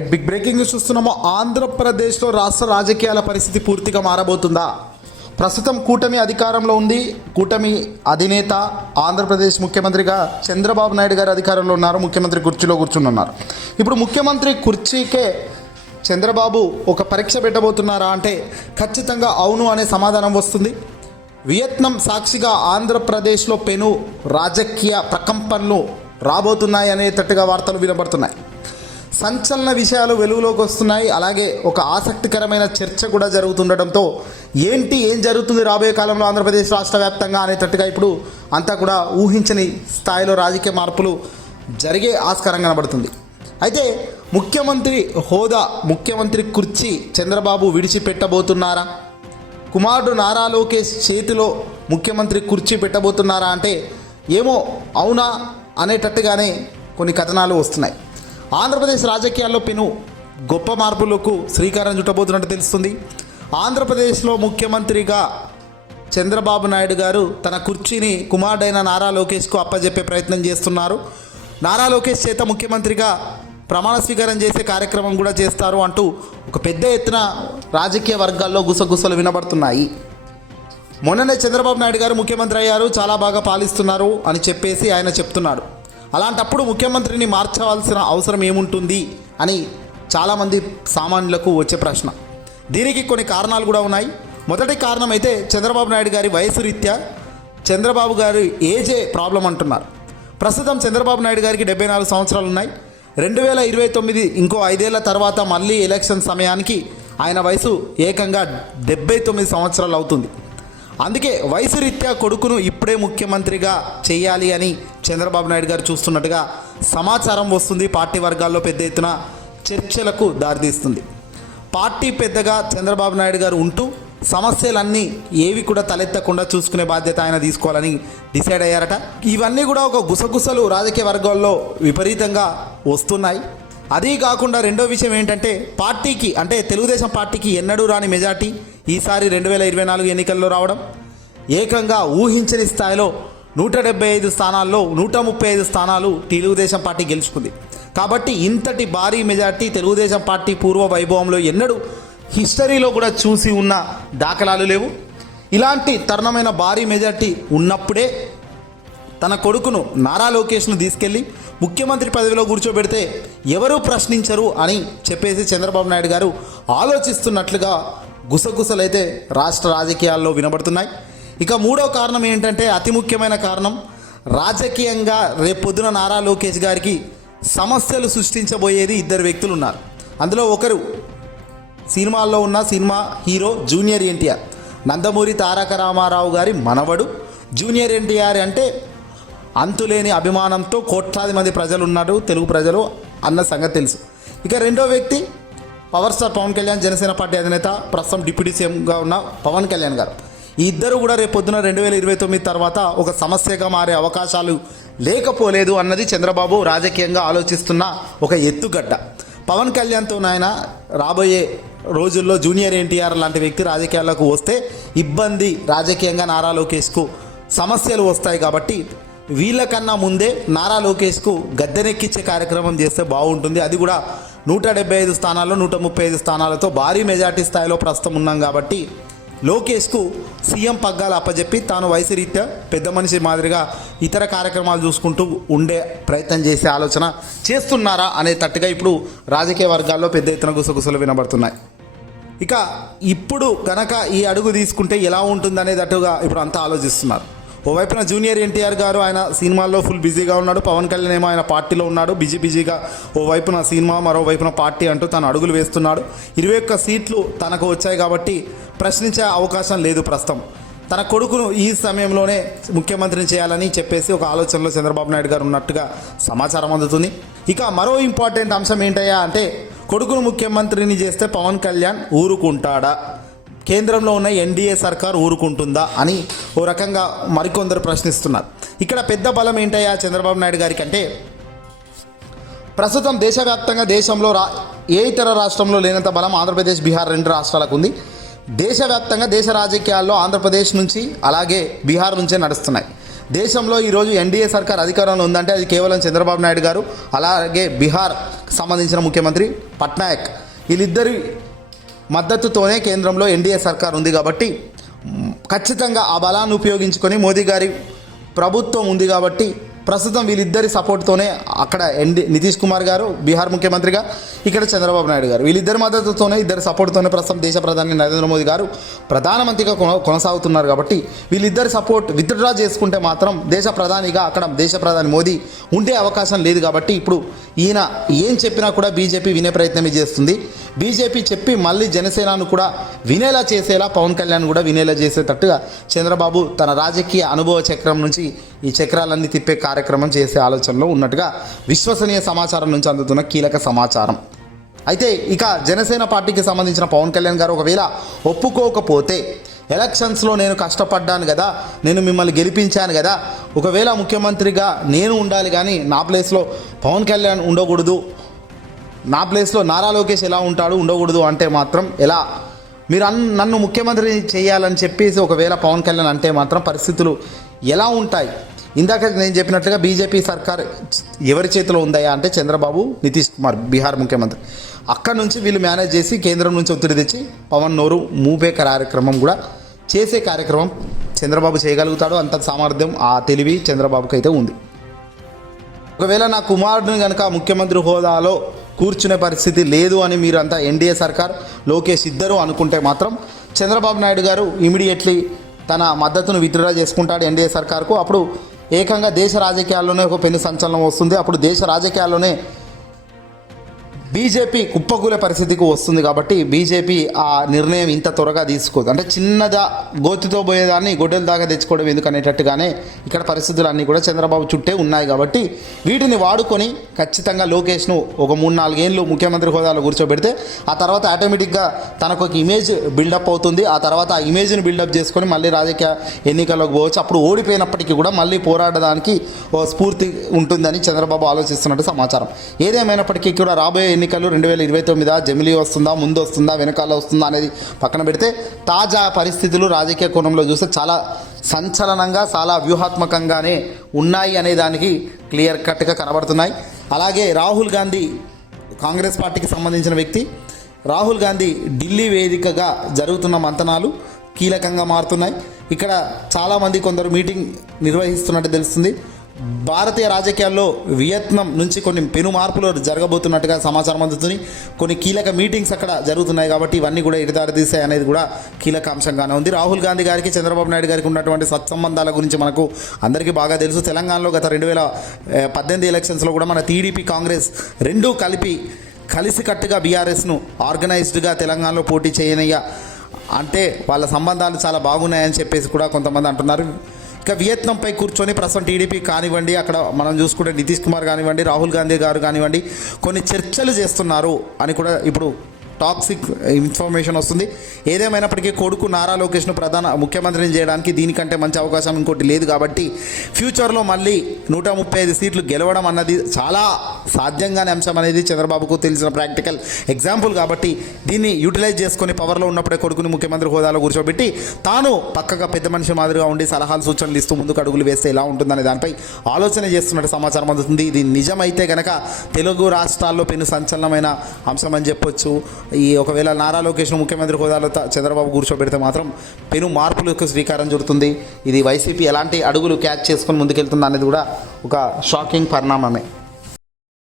Big breaking news చూస్తున్నాము. ఆంధ్రప్రదేశ్లో రాష్ట్ర రాజకీయాల పరిస్థితి పూర్తిగా మారబోతుందా? ప్రస్తుతం కూటమి అధికారంలో ఉంది. కూటమి అధినేత ఆంధ్రప్రదేశ్ ముఖ్యమంత్రిగా చంద్రబాబు నాయుడు గారు అధికారంలో ఉన్నారు. ముఖ్యమంత్రి కుర్చీలో కూర్చుని ఉన్నారు. ఇప్పుడు ముఖ్యమంత్రి కుర్చీకే చంద్రబాబు ఒక పరీక్ష పెట్టబోతున్నారా అంటే ఖచ్చితంగా అవును అనే సమాధానం వస్తుంది. వియత్నాం సాక్షిగా ఆంధ్రప్రదేశ్లో పెను రాజకీయ ప్రకంపనలు రాబోతున్నాయి అనేటట్టుగా వార్తలు వినబడుతున్నాయి. సంచలన విషయాలు వెలుగులోకి వస్తున్నాయి. అలాగే ఒక ఆసక్తికరమైన చర్చ కూడా జరుగుతుండటంతో ఏంటి ఏం జరుగుతుంది రాబోయే కాలంలో ఆంధ్రప్రదేశ్ రాష్ట్ర వ్యాప్తంగా అనేటట్టుగా ఇప్పుడు అంతా కూడా ఊహించని స్థాయిలో రాజకీయ మార్పులు జరిగే ఆస్కారం కనబడుతుంది. అయితే ముఖ్యమంత్రి హోదా ముఖ్యమంత్రి కుర్చీ చంద్రబాబు విడిచిపెట్టబోతున్నారా? కుమారుడు నారా లోకేష్ చేతిలో ముఖ్యమంత్రి కుర్చీ పెట్టబోతున్నారా అంటే ఏమో అవునా అనేటట్టుగానే కొన్ని కథనాలు వస్తున్నాయి. ఆంధ్రప్రదేశ్ రాజకీయాల్లో పెను గొప్ప మార్పులకు శ్రీకారం చుట్టబోతున్నట్టు తెలుస్తుంది. ఆంధ్రప్రదేశ్లో ముఖ్యమంత్రిగా చంద్రబాబు నాయుడు గారు తన కుర్చీని కుమారుడైన నారా లోకేష్కు అప్పజెప్పే ప్రయత్నం చేస్తున్నారు. నారా లోకేష్ చేత ముఖ్యమంత్రిగా ప్రమాణ స్వీకారం చేసే కార్యక్రమం కూడా చేస్తారు అంటూ ఒక పెద్ద ఎత్తున రాజకీయ వర్గాల్లో గుసగుసలు వినబడుతున్నాయి. మొన్ననే చంద్రబాబు నాయుడు గారు ముఖ్యమంత్రి అయ్యారు చాలా బాగా పాలిస్తున్నారు అని చెప్పేసి ఆయన చెప్తున్నాడు. అలాంటప్పుడు ముఖ్యమంత్రిని మార్చవలసిన అవసరం ఏముంటుంది అని చాలామంది సామాన్యులకు వచ్చే ప్రశ్న. దీనికి కొన్ని కారణాలు కూడా ఉన్నాయి. మొదటి కారణం అయితే చంద్రబాబు నాయుడు గారి వయసు రీత్యా చంద్రబాబు గారు ఏజే ప్రాబ్లం అంటున్నారు. ప్రస్తుతం చంద్రబాబు నాయుడు గారికి డెబ్బై నాలుగు సంవత్సరాలు ఉన్నాయి. రెండు వేల ఇరవై తొమ్మిది ఇంకో ఐదేళ్ళ తర్వాత మళ్ళీ ఎలక్షన్ సమయానికి ఆయన వయసు ఏకంగా డెబ్బై తొమ్మిది సంవత్సరాలు అవుతుంది. అందుకే వయసు రీత్యా కొడుకును ఇప్పుడే ముఖ్యమంత్రిగా చేయాలి అని చంద్రబాబు నాయుడు గారు చూస్తున్నట్టుగా సమాచారం వస్తుంది. పార్టీ వర్గాల్లో పెద్ద ఎత్తున చర్చలకు దారితీస్తుంది. పార్టీ పెద్దగా చంద్రబాబు నాయుడు గారు ఉంటూ సమస్యలన్నీ ఏవి కూడా తలెత్తకుండా చూసుకునే బాధ్యత ఆయన తీసుకోవాలని డిసైడ్ అయ్యారట. ఇవన్నీ కూడా ఒక గుసగుసలు రాజకీయ వర్గాల్లో విపరీతంగా వస్తున్నాయి. అదీ కాకుండా రెండో విషయం ఏంటంటే పార్టీకి అంటే తెలుగుదేశం పార్టీకి ఎన్నడూ రాని మెజార్టీ ఈసారి రెండు వేల ఇరవై నాలుగు ఎన్నికల్లో రావడం ఏకంగా ఊహించని స్థాయిలో నూట డెబ్బై ఐదు స్థానాల్లో నూట ముప్పై ఐదు స్థానాలు తెలుగుదేశం పార్టీ గెలుచుకుంది. కాబట్టి ఇంతటి భారీ మెజార్టీ తెలుగుదేశం పార్టీ పూర్వ వైభవంలో ఎన్నడూ హిస్టరీలో కూడా చూసి ఉన్న దాఖలాలు లేవు. ఇలాంటి తరుణమైన భారీ మెజార్టీ ఉన్నప్పుడే తన కొడుకును నారా లోకేష్ను తీసుకెళ్ళి ముఖ్యమంత్రి పదవిలో కూర్చోబెడితే ఎవరూ ప్రశ్నించరు అని చెప్పేసి చంద్రబాబు నాయుడు గారు ఆలోచిస్తున్నట్లుగా గుసగుసలైతే రాష్ట్ర రాజకీయాల్లో వినబడుతున్నాయి. ఇక మూడో కారణం ఏంటంటే అతి ముఖ్యమైన కారణం రాజకీయంగా రేపొద్దున నారా లోకేష్ గారికి సమస్యలు సృష్టించబోయేది ఇద్దరు వ్యక్తులు ఉన్నారు. అందులో ఒకరు సినిమాల్లో ఉన్న cinema hero junior NTR. Nandamuri Taraka Ramarao గారి మనవడు జూనియర్ ఎన్టీఆర్ అంటే అంతులేని అభిమానంతో కోట్లాది మంది ప్రజలు ఉన్నారు తెలుగు ప్రజలు అన్న సంగతి తెలుసు. ఇక రెండో వ్యక్తి power star Pawan Kalyan Janasena party అధినేత ప్రస్తుతం డిప్యూటీ సీఎంగా ఉన్న పవన్ కళ్యాణ్ గారు. ఈ ఇద్దరు కూడా రేపొద్దున రెండు వేల ఇరవై తొమ్మిది తర్వాత ఒక సమస్యగా మారే అవకాశాలు లేకపోలేదు అన్నది చంద్రబాబు రాజకీయంగా ఆలోచిస్తున్న ఒక ఎత్తుగడ్డ. పవన్ కళ్యాణ్తో నాయన రాబోయే రోజుల్లో జూనియర్ ఎన్టీఆర్ లాంటి వ్యక్తి రాజకీయాల్లోకి వస్తే ఇబ్బంది రాజకీయంగా నారా లోకేష్కు సమస్యలు వస్తాయి కాబట్టి వీళ్ళకన్నా ముందే నారా లోకేష్కు గద్దెనెక్కించే కార్యక్రమం చేస్తే బాగుంటుంది. అది కూడా నూట డెబ్బై ఐదు స్థానాల్లో నూట ముప్పై ఐదు స్థానాలతో భారీ మెజార్టీ స్థాయిలో ప్రస్తుతం ఉన్నాం కాబట్టి లోకేష్కు సీఎం పగ్గాలు అప్పజెప్పి తాను వయసు రీత్యా పెద్ద మనిషి మాదిరిగా ఇతర కార్యక్రమాలు చూసుకుంటూ ఉండే ప్రయత్నం చేసే ఆలోచన చేస్తున్నారా అనే తట్టుగా ఇప్పుడు రాజకీయ వర్గాల్లో పెద్ద ఎత్తున గుసగుసలు వినబడుతున్నాయి. ఇక ఇప్పుడు గనక ఈ అడుగు తీసుకుంటే ఎలా ఉంటుందనేటట్టుగా ఇప్పుడు అంతా ఆలోచిస్తున్నారు. ఓవైపున జూనియర్ ఎన్టీఆర్ గారు ఆయన సినిమాల్లో ఫుల్ బిజీగా ఉన్నాడు. పవన్ కళ్యాణ్ ఏమో ఆయన పార్టీలో ఉన్నాడు. బిజీ బిజీగా ఓవైపున సినిమా మరోవైపున పార్టీ అంటూ తను అడుగులు వేస్తున్నాడు. ఇరవై ఒక్క సీట్లు తనకు వచ్చాయి కాబట్టి ప్రశ్నించే అవకాశం లేదు ప్రస్తుతం. తన కొడుకును ఈ సమయంలోనే ముఖ్యమంత్రిని చేయాలని చెప్పేసి ఒక ఆలోచనలో చంద్రబాబు నాయుడు గారు ఉన్నట్టుగా సమాచారం అందుతుంది. ఇక మరో ఇంపార్టెంట్ అంశం ఏంటయ్యా అంటే కొడుకును ముఖ్యమంత్రిని చేస్తే పవన్ కళ్యాణ్ ఊరుకుంటాడా? కేంద్రంలో ఉన్న ఎన్డీఏ సర్కార్ ఊరుకుంటుందా అని ఓ రకంగా మరికొందరు ప్రశ్నిస్తున్నారు. ఇక్కడ పెద్ద బలం ఏంటయ్యా చంద్రబాబు నాయుడు గారికి అంటే ప్రస్తుతం దేశవ్యాప్తంగా దేశంలో రా ఏ ఇతర రాష్ట్రంలో లేనంత బలం ఆంధ్రప్రదేశ్ బీహార్ రెండు రాష్ట్రాలకు ఉంది. దేశవ్యాప్తంగా దేశ రాజకీయాల్లో ఆంధ్రప్రదేశ్ నుంచి అలాగే బీహార్ నుంచే నడుస్తున్నాయి. దేశంలో ఈరోజు ఎన్డీఏ సర్కార్ అధికారంలో ఉందంటే అది కేవలం చంద్రబాబు నాయుడు గారు అలాగే బీహార్ సంబంధించిన ముఖ్యమంత్రి పట్నాయక్. వీళ్ళిద్దరి మద్దతుతోనే కేంద్రంలో ఎన్డీఏ సర్కార్ ఉంది కాబట్టి ఖచ్చితంగా ఆ బలాన్ని ఉపయోగించుకొని మోదీ గారి ప్రభుత్వం ఉంది కాబట్టి ప్రస్తుతం వీళ్ళిద్దరి సపోర్ట్తోనే అక్కడ ఎన్డి నితీష్ కుమార్ గారు బీహార్ ముఖ్యమంత్రిగా ఇక్కడ చంద్రబాబు నాయుడు గారు. వీళ్ళిద్దరి మద్దతుతోనే ఇద్దరి సపోర్ట్తోనే ప్రస్తుతం దేశ ప్రధాని నరేంద్ర మోదీ గారు ప్రధానమంత్రిగా కొన- కొనసాగుతున్నారు కాబట్టి వీళ్ళిద్దరి సపోర్ట్ విత్డ్రా చేసుకుంటే మాత్రం దేశ ప్రధానిగా అక్కడ దేశ ప్రధాని మోదీ ఉండే అవకాశం లేదు కాబట్టి ఇప్పుడు ఈయన ఏం చెప్పినా కూడా బీజేపీ వినే ప్రయత్నమే చేస్తుంది. బీజేపీ చెప్పి మళ్ళీ జనసేనను కూడా వినేలా చేసేలా పవన్ కళ్యాణ్ కూడా వినేలా చేసేటట్టుగా చంద్రబాబు తన రాజకీయ అనుభవ చక్రం నుంచి ఈ చక్రాలన్నీ తిప్పే కార్యక్రమం చేసే ఆలోచనలో ఉన్నట్టుగా విశ్వసనీయ సమాచారం నుంచి అందుతున్న కీలక సమాచారం. అయితే ఇక జనసేన పార్టీకి సంబంధించిన పవన్ కళ్యాణ్ గారు ఒకవేళ ఒప్పుకోకపోతే ఎలక్షన్స్లో నేను కష్టపడ్డాను కదా నేను మిమ్మల్ని గెలిపించాను కదా ఒకవేళ ముఖ్యమంత్రిగా నేను ఉండాలి కానీ నా ప్లేస్లో పవన్ కళ్యాణ్ ఉండకూడదు నా ప్లేస్లో నారా లోకేష్ ఎలా ఉంటాడు ఉండకూడదు అంటే మాత్రం ఎలా? మీరు అన్ నన్ను ముఖ్యమంత్రి చేయాలని చెప్పేసి ఒకవేళ పవన్ కళ్యాణ్ అంటే మాత్రం పరిస్థితులు ఎలా ఉంటాయి? ఇందాక నేను చెప్పినట్లుగా బీజేపీ సర్కార్ ఎవరి చేతిలో ఉందయా అంటే చంద్రబాబు నితీష్ కుమార్ బీహార్ ముఖ్యమంత్రి. అక్కడ నుంచి వీళ్ళు మేనేజ్ చేసి కేంద్రం నుంచి ఒత్తిడి తెచ్చి పవన్ నోరు మూపే కార్యక్రమం కూడా చేసే కార్యక్రమం చంద్రబాబు చేయగలుగుతాడు. అంత సామర్థ్యం ఆ తెలివి చంద్రబాబుకి అయితే ఉంది. ఒకవేళ నా కుమారుడిని కనుక ముఖ్యమంత్రి హోదాలో కూర్చునే పరిస్థితి లేదు అని మీరంతా ఎన్డీఏ సర్కార్ లోకేష్ ఇద్దరు అనుకుంటే మాత్రం చంద్రబాబు నాయుడు గారు ఇమీడియట్లీ తన మద్దతును విత్డ్రా చేసుకుంటాడు ఎన్డీఏ సర్కార్కు. అప్పుడు ఏకంగా దేశ రాజకీయాల్లోనే ఒక పెను సంచలనం వస్తుంది. అప్పుడు దేశ రాజకీయాల్లోనే బీజేపీ కుప్పకూలే పరిస్థితికి వస్తుంది కాబట్టి బీజేపీ ఆ నిర్ణయం ఇంత త్వరగా తీసుకోదు. అంటే చిన్నదా గోతితో పోయేదాన్ని గొడ్డల దాకా తెచ్చుకోవడం ఎందుకనేటట్టుగానే ఇక్కడ పరిస్థితులు అన్నీ కూడా చంద్రబాబు చుట్టే ఉన్నాయి కాబట్టి వీటిని వాడుకొని ఖచ్చితంగా లోకేష్ను ఒక మూడు నాలుగేళ్ళు ముఖ్యమంత్రి హోదాలో కూర్చోబెడితే ఆ తర్వాత ఆటోమేటిక్గా తనకు ఒక ఇమేజ్ బిల్డప్ అవుతుంది. ఆ తర్వాత ఆ ఇమేజ్ని బిల్డప్ చేసుకొని మళ్ళీ రాజకీయ ఎన్నికల్లోకి పోవచ్చు. అప్పుడు ఓడిపోయినప్పటికీ కూడా మళ్ళీ పోరాడడానికి స్ఫూర్తి ఉంటుందని చంద్రబాబు ఆలోచిస్తున్నట్టు సమాచారం. ఏదేమైనప్పటికీ కూడా రాబోయే ఎన్నికలు రెండు వేల ఇరవై తొమ్మిదా జమిలీ వస్తుందా ముందు వస్తుందా వెనకాల వస్తుందా అనేది పక్కన పెడితే తాజా పరిస్థితులు రాజకీయ కోణంలో చూస్తే చాలా సంచలనంగా చాలా వ్యూహాత్మకంగానే ఉన్నాయి అనే దానికి క్లియర్ కట్గా కనబడుతున్నాయి. అలాగే రాహుల్ గాంధీ కాంగ్రెస్ పార్టీకి సంబంధించిన వ్యక్తి. రాహుల్ గాంధీ ఢిల్లీ వేదికగా జరుగుతున్న మంతనాలు కీలకంగా మారుతున్నాయి. ఇక్కడ చాలామంది కొందరు మీటింగ్ నిర్వహిస్తున్నట్టు తెలుస్తుంది. భారతీయ రాజకీయాల్లో వియత్నాం నుంచి కొన్ని పెను మార్పులు జరగబోతున్నట్టుగా సమాచారం అందుతుంది. కొన్ని కీలక మీటింగ్స్ అక్కడ జరుగుతున్నాయి కాబట్టి ఇవన్నీ కూడా ఎడదారి తీసాయి అనేది కూడా కీలక అంశంగానే ఉంది. రాహుల్ గాంధీ గారికి చంద్రబాబు నాయుడు గారికి ఉన్నటువంటి సత్సంబంధాల గురించి మనకు అందరికీ బాగా తెలుసు. తెలంగాణలో గత రెండు వేల పద్దెనిమిది ఎలక్షన్స్లో కూడా మన టీడీపీ కాంగ్రెస్ రెండూ కలిపి కలిసికట్టుగా బీఆర్ఎస్ను ఆర్గనైజ్డ్గా తెలంగాణలో పోటీ చేయనయ్యా. అంటే వాళ్ళ సంబంధాలు చాలా బాగున్నాయని చెప్పేసి కూడా కొంతమంది అంటున్నారు. ఇక వియత్నంపై కూర్చొని ప్రస్తుతం టీడీపీ కానివ్వండి అక్కడ మనం చూసుకుంటే నితీష్ కుమార్ కానివ్వండి రాహుల్ గాంధీ గారు కానివ్వండి కొన్ని చర్చలు చేస్తున్నారు అని కూడా ఇప్పుడు టాక్సిక్ ఇన్ఫర్మేషన్ వస్తుంది. ఏదేమైనప్పటికీ కొడుకు నారా లోకేష్ను ప్రధాన ముఖ్యమంత్రిని చేయడానికి దీనికంటే మంచి అవకాశం ఇంకోటి లేదు కాబట్టి ఫ్యూచర్లో మళ్ళీ నూట ముప్పై ఐదు సీట్లు గెలవడం అన్నది చాలా సాధ్యంగానే అంశం అనేది చంద్రబాబుకు తెలిసిన ప్రాక్టికల్ ఎగ్జాంపుల్ కాబట్టి దీన్ని యూటిలైజ్ చేసుకొని పవర్లో ఉన్నప్పుడే కొడుకుని ముఖ్యమంత్రి హోదాలో కూర్చోబెట్టి తాను పక్కగా పెద్ద మనిషి మాదిరిగా ఉండి సలహాలు సూచనలు ఇస్తూ ముందుకు అడుగులు వేస్తే ఎలా ఉంటుందనే దానిపై ఆలోచన చేస్తున్నట్టు సమాచారం అందుతుంది. ఇది నిజమైతే కనుక తెలుగు రాష్ట్రాల్లో పెను సంచలనమైన అంశం అని చెప్పొచ్చు. ఈ ఒకవేళ నారా లోకేష్ను ముఖ్యమంత్రి హోదాలో చంద్రబాబు కూర్చోబెడితే మాత్రం పెను మార్పులకు శ్రీకారం చుడుతుంది. ఇది వైసీపీ ఎలాంటి అడుగులు క్యాచ్ చేసుకొని ముందుకెళ్తుంది అనేది కూడా ఒక షాకింగ్ పరిణామమే.